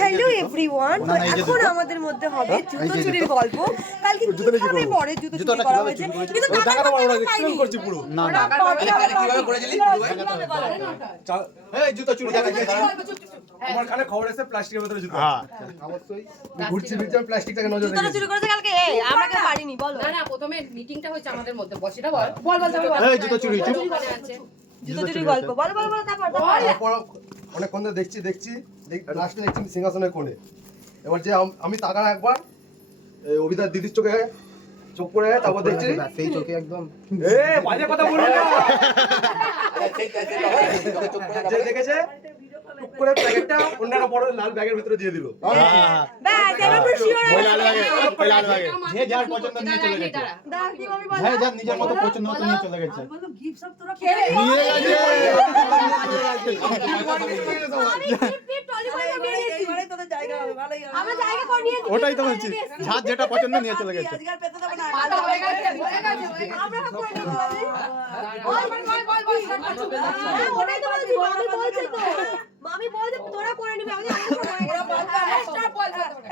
Hello everyone, তো এখন আমাদের মধ্যে হবে জুতো চুরির গল্প। কালকে কিভাবে পরে জুতো চুরি করা হয়েছে কিন্তু টাকাটা আমরা এক্সপ্লেইন করছি পুরো। না না কিভাবে করেছিলি এই জুতো চুরি আমার কানে খবর এসে প্লাস্টিকের ভিতরে জুতো। হ্যাঁ অবশ্যই ঘুরছি ভিতরে প্লাস্টিকটাকে নজর রেখে জুতো চুরি করেছে কালকে। এই আমরা কেন পারিনি বলো। না না প্রথমে মিটিংটা হয়েছে আমাদের মধ্যে, বল সেটা বল বল বল এই জুতো চুরি জুতো চুরি গল্প বলো বলো বলো তারপর অনেকক্ষণ ধরে দেখছি লাস্টে দেখছি সিংহাসনের কোণে। এবার যে আমি তাকান একবার অভিদার দিদির চোখে চোখ পড়ে তারপর দেখছি সেই চোখে একদম বাজে কথা বলবো না যে দেখেছে টুক করে প্যাকেটটা অন্যরা বড় লাল ব্যাগের ভিতরে দিয়ে দিল। ব্যাস এবার পুরো শিওর ওই লাল ব্যাগে যে যার পছন্দ নিয়ে চলে গেছে। হ্যাঁ যার নিজের মতো পছন্দ মতো নিয়ে চলে গেছে। নিয়ে গেছে ওটাই তো বলছি, যার যেটা পছন্দ নিয়ে চলে গেছে।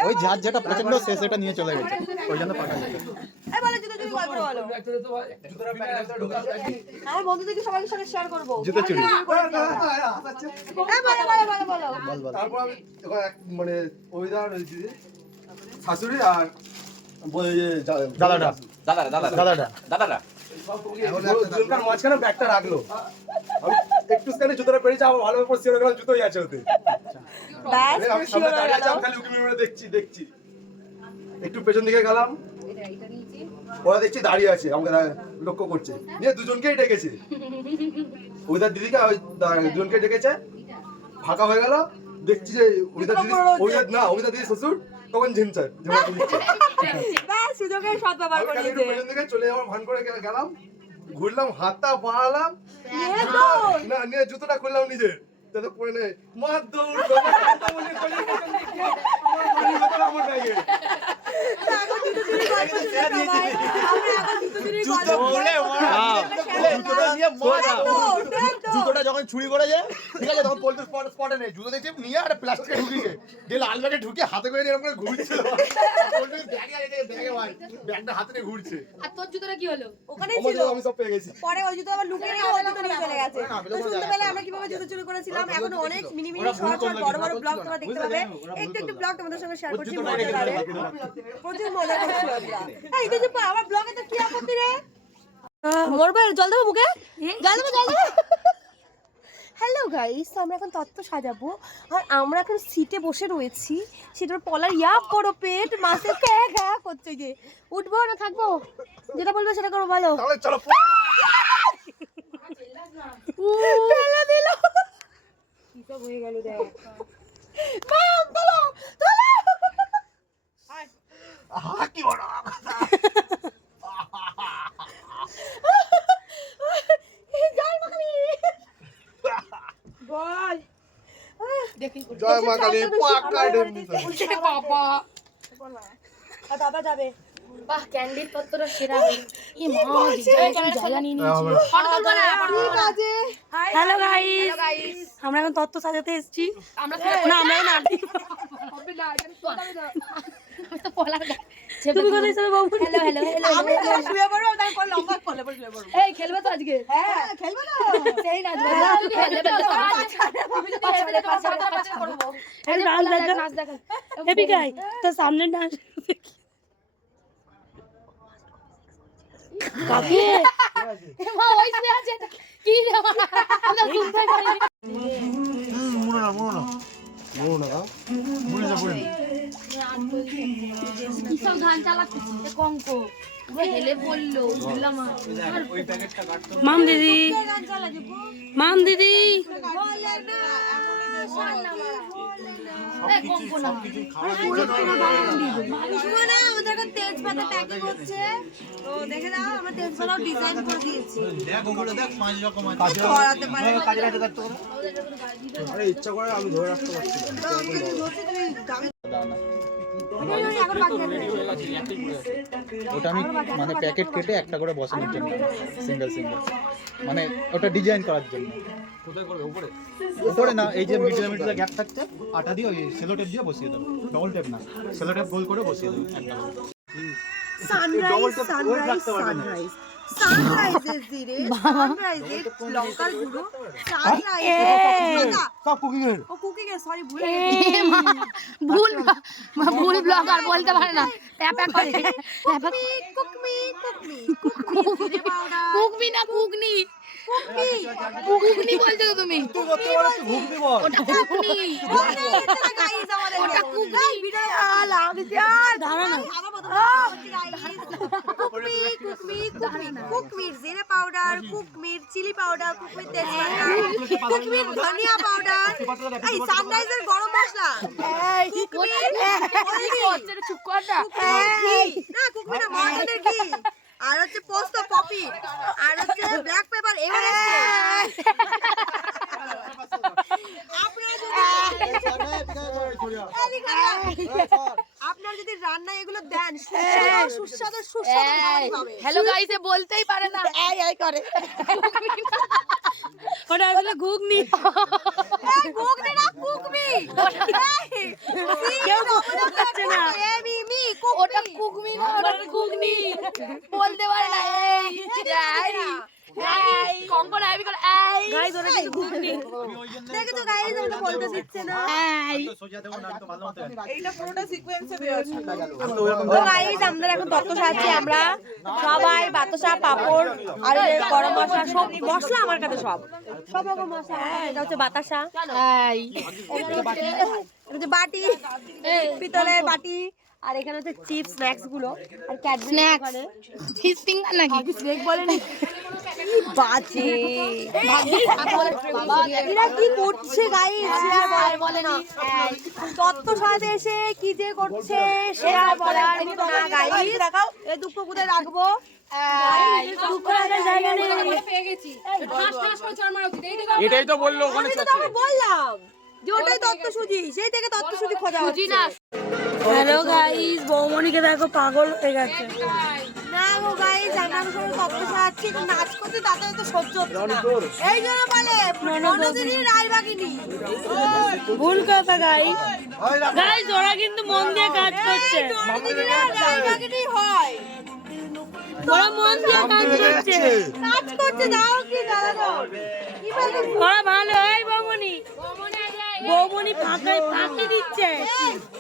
ওই যার যেটা পছন্দ সে সেটা নিয়ে চলে গেছে, ওই জন্য পাকা গেছে। আমার বন্ধুদেরকে সবার সাথে শেয়ার করবো। জুতো চুরি তারপর আমি মানে অভিদার শাশুড়ি আর দাদাটা মাঝখানে ব্যাগটা রাখলো। একটু স্ক্যানে জুতোটা পেরেছে, আবার ভালো করে সিওর গেলাম জুতোই আছে ওতে। খালি উকি মেরে দেখছি একটু পেছন দিকে গেলাম, ওরা দেখছি দাঁড়িয়ে আছে, আমাকে লক্ষ্য করছে, নিয়ে দুজনকেই ডেকেছে। ওইদার দিদিকে দুজনকে ডেকেছে, ফাঁকা হয়ে গেল। দেখছি যে অভিদার দিদি শ্বশুর তখন ঝিনচার চলে যাওয়ার ভান করে গেলাম, ঘুরলাম, হাতটা বাড়ালাম, না নিয়ে জুতোটা খুললাম নিজের, তাতে পরে নেই মার দৌড় আমার ব্যাগে জুতোটা যখন চুরি করেছে ঠিক আছে, তখন পোল্ট্রি স্পটে নেই, জুতো দেখছি নিয়ে আর প্লাস্টিকে ঢুকিয়ে দিয়ে লাল ব্যাগে ঢুকে হাতে করে এরকম করে ঘুরছিল। ব্যাগটা হাতে নিয়ে ঘুরছে। আর তোর জুতোটা কি হলো? ওখানে ছিল, আমি সব পেয়ে গেছি। পরে ওই জুতো আবার লুকিয়ে রেখে ওই জুতো নিয়ে চলে গেছে। তো শুনতে পেলে আমরা কিভাবে জুতো চুরি করেছিলাম। এখন অনেক মিনি মিনি শর্ট বড় বড় ব্লগ তোমরা দেখতে পাবে। একটু ব্লগ তোমাদের সঙ্গে শেয়ার করছি, মজা লাগে, প্রচুর মজা করছি আমরা। এই দিদি পা আমার ব্লগে তো কি আপত্তি রে? মরবে, জল দেবো মুখে, জল দেবো। হ্যালো গাইস, তো আমরা এখন তত্ত্ব সাজাবো আর আমরা এখন সিটে বসে রয়েছি। সিটের পলার ইয়াপ বড় পেট, মাসে ক্যা করছে। যে উঠবো না থাকবো, যেটা বলবে সেটা করবো, ভালো চলো ফেলে দিল, কি সব হয়ে গেল দেখ। মাম তোলো কি বড় বল দেখি জয় মা কালী পাকা বাবা বাবা যাবে। বাহ, ক্যান্ডির তত্ত্বটা সেরা হলো। ই মা জায়গা নিয়ে নিয়েছি। হ্যালো গাইস, আমরা এখন তত্ত্ব সাজাতে এসেছি। আমরা না আমরা না, তুমি কোথায় যাবে বাবু? হ্যালো হ্যালো হ্যালো, আমি তো শুয়ে পড়ব, তাই কোন লম্বা কোলে পড়ে শুয়ে পড়ব। এই খেলবে তো আজকে? হ্যাঁ খেলবো না, সেই নাচ তুমি খেলবে তো পাঁচ করব। এই নাচ দেখা হেপি গাই তো সামনে ডান্স কাকে মা ওইসে আছে কি রে আমরা শুনতে পারি। কি সব ধান চালাচ্ছে কঙ্ক হেলে বললো বুঝলাম। মাম দিদি, মাম দিদি তেজপাতা প্যাকিং হচ্ছে, তো দেখে দাও আমরা তেজপাতাও ডিজাইন করে দিয়েছি। ইচ্ছা করে আমি ধরে রাখতে পারছি। এখন বাকি আছে। ওটা আমি মানে প্যাকেট কেটে একটা করে বসানোর জন্য সিঙ্গেল সিঙ্গেল, মানে ওটা ডিজাইন করার জন্য। উপরে না, এই যে মিডিলে গ্যাপ থাকছে আটা দিয়ে ওই সেলো টেপ দিয়ে বসিয়ে দেবো। ডবল টেপ না, সেলো টেপ গোল করে বসিয়ে দেবো একটা করে। সানরাইজ সানরাইজ সানরাইজ সানরাইজের জিরে সানরাইজের লঙ্কার গুঁড়ো সানরাইজ সব কুকিং এর ও কুকিং এর সরি ভুল ভুল ভুল ব্লগার বলতে পারে না, ট্যাপা করে কুকমি জিরে পাউডার কুকবি না কুকনি, কুকনি বলছো তো তুমি, তুই করতে পারো, তুই ঘুগনি বল। ওটা কুকনি, গাইস আমাদের ওটা কুকনি। দাঁড়া না, কুকমির জিরে পাউডার, কুকমির চিলি পাউডার, কুকমির তেজপাতা, কুকমির ধনিয়া পাউডার, এই সানরাইজের গরম মশলা, কুকমির চুপ কর না, ঘি, না কুকমির না মটনের ঘি, আর হচ্ছে পোস্ত পপি, আর হচ্ছে ব্ল্যাক পেপার এভারেস্ট। আপনারা যদি রান্না এগুলো দেন সুস্বাদু সুস্বাদু খাবার পাবে। হ্যালো গাইস, বলতেই পারে না, এই করে ওটা আসলে ঘুগনি, কুকমি না কুকমি কেউ বুঝতে না, মি ওটা কুকমি না, ওটা ঘুগনি বলতে পারে না। এই কঙ্কন আইবি করে, এই গাইস ওটা কিন্তু ঘুগনি, দেখো গাইস ওটা বলতে দিচ্ছে না। এই সোজা দেবো না, আমি তো ভালো মতো জানি। এইটা পুরোটা সিকোয়েন্সে দেওয়া ছিল। তো গাইস আমরা এখন তত্ত্ব সাজাচ্ছি, আমরা সবাই বাতাসা পাপড় আর এই যে গরম মশলা সব মশলা আমার কাছে সব সব রকম মশলা। এটা হচ্ছে বাতাসা, এই এটা হচ্ছে বাটি, পিতলের বাটি, আর এখানে হচ্ছে চিপস স্ন্যাক্স গুলো আর ক্যাডবেরি স্ন্যাক্স মানে ফিশ ফিঙ্গার নাকি স্ন্যাক বলেনি কি বাজে এরা কি করছে গাইস শেয়ার বলে না তত্ত্ব সাথে এসে কি যে করছে শেয়ার বলার মতো না গাইস। দেখাও এই দুঃখ কোথায় রাখবো, দুঃখ রাখার জায়গা নেই। এটাই তো বললো ওখানে আমি তো তখন বললাম যে ওটাই তত্ত্ব সুজি, সেই থেকে তত্ত্ব সুজি খোঁজা হচ্ছে না। হ্যালো গাইস, বৌমনিকে দেখো পাগল হয়ে গেছে। না গো গাইস, আমরা সবাই তত্ত্ব সাজাচ্ছি, একটু নাচ করতে তাতে তো সহ্য হচ্ছে না। এই জন্য বলে ননদিনী রায়বাগিনী। ভুল কথা গাইস, গাইস ওরা কিন্তু মন দিয়ে কাজ করছে। ননদিনীরা রায়বাগিনী হয়, ওরা মন দিয়ে কাজ করছে দাও কি দাদা কি বলে ওরা ভালো। এই বৌমনি বৌমনি ফাঁকি দিচ্ছে,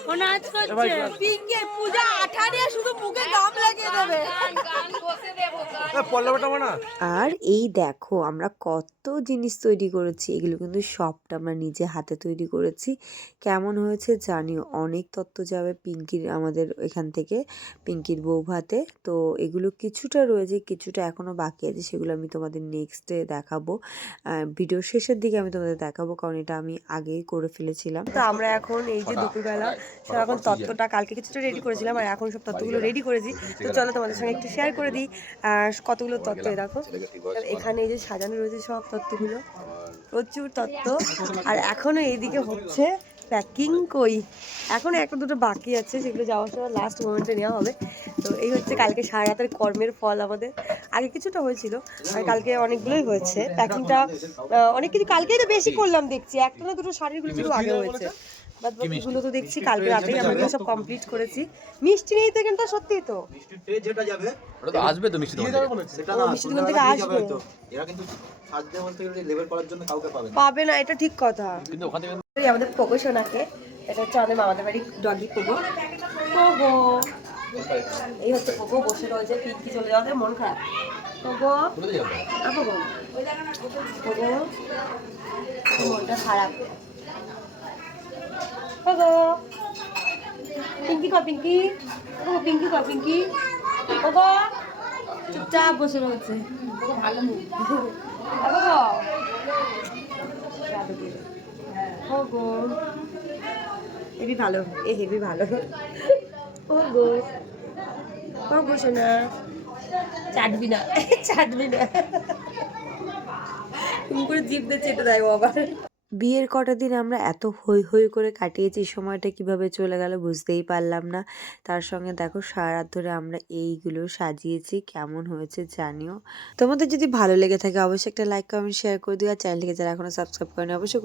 ও নাচ করছে। পিঙ্কের পূজা আঠা দিয়ে শুধু মুখে গাম লাগিয়ে দেবে। আর এই দেখো আমরা কত জিনিস তৈরি করেছি, এগুলো কিন্তু সবটা আমরা নিজে হাতে তৈরি করেছি। কেমন হয়েছে জানিও। অনেক তত্ত্ব যাবে পিঙ্কির আমাদের এখান থেকে, পিঙ্কির বউ ভাতে। তো এগুলো কিছুটা রয়েছে, কিছুটা এখনও বাকি আছে, সেগুলো আমি তোমাদের নেক্সটে দেখাবো, ভিডিও শেষের দিকে আমি তোমাদের দেখাবো, কারণ এটা আমি আগেই করে ফেলেছিলাম। তো আমরা এখন এই যে দুপুরবেলা সব এখন তত্ত্বটা কালকে কিছুটা রেডি করেছিলাম, আর এখন সব তত্ত্বগুলো রেডি করেছি। তো চলো তোমাদের সঙ্গে একটু শেয়ার করে দিই কতগুলো তত্ত্ব। দেখো এখানে এই যে সাজানো রয়েছে সব তত্ত্বগুলো, প্রচুর তত্ত্ব। আর এখনো এইদিকে হচ্ছে প্যাকিং, কই এখনো একটা দুটো বাকি আছে, সেগুলো যাওয়ার সময় লাস্ট মোমেন্টে নেওয়া হবে। তো এই হচ্ছে কালকে সারা রাতের কর্মের ফল আমাদের। আগে কিছুটা হয়েছিল আর কালকে অনেকগুলোই হয়েছে। প্যাকিংটা অনেক কিছু কালকেই তো বেশি করলাম দেখছি, একটা না দুটো শাড়িগুলো শুধু আগে হয়েছে, বাদ বাকিগুলো তো দেখছি কালকে রাতেই আমরা সব কমপ্লিট করেছি। মিষ্টি নেই তো এখানটা, সত্যি তো যেটা যাবে ওটা তো আসবে তো মিষ্টি দোকান থেকে। সেটা ও, মিষ্টি দোকান থেকে আসবে। এরা কিন্তু সাজতে বলতে গেলে লেভেল করার জন্য কাউকে পাবে না। পাবে না, এটা ঠিক কথা। কিন্তু ওখান থেকে এই আমাদের পোগো সোনাকে, এটা হচ্ছে আমাদের মামাদের বাড়ি ডগি পোগো। পোগো এই হচ্ছে পোগো, বসে রয়েছে, পিঙ্কি চলে যাওয়াতে মন খারাপ। পোগো কোথায় যাবে? পোগো পোগো মনটা খারাপ। পোগো পিঙ্কি কর, পিঙ্কি ও পিঙ্কি কর, পিঙ্কি পোগো চুপচাপ বসে রয়েছে। ভালো মুখ পোগো হেবি ভালো, এ হেবি ভালো। ও গো ও গো সোনা, চাটবি না চাটবি না, তুমি করে জিভ দিয়ে চেটে দেয় ও আবার। বিয়ের কটা দিন আমরা এত হৈ হৈ করে কাটিয়েছি, সময়টা কিভাবে চলে গেল বুঝতেই পারলাম না। তার সঙ্গে দেখো সারা রাত ধরে আমরা এইগুলো সাজিয়েছি, কেমন হয়েছে জানিও। তোমাদের যদি ভালো লেগে থাকে অবশ্যই একটা লাইক কমেন্ট শেয়ার করে দিও, আর চ্যানেলটিকে যারা এখনো সাবস্ক্রাইব করেনি অবশ্যই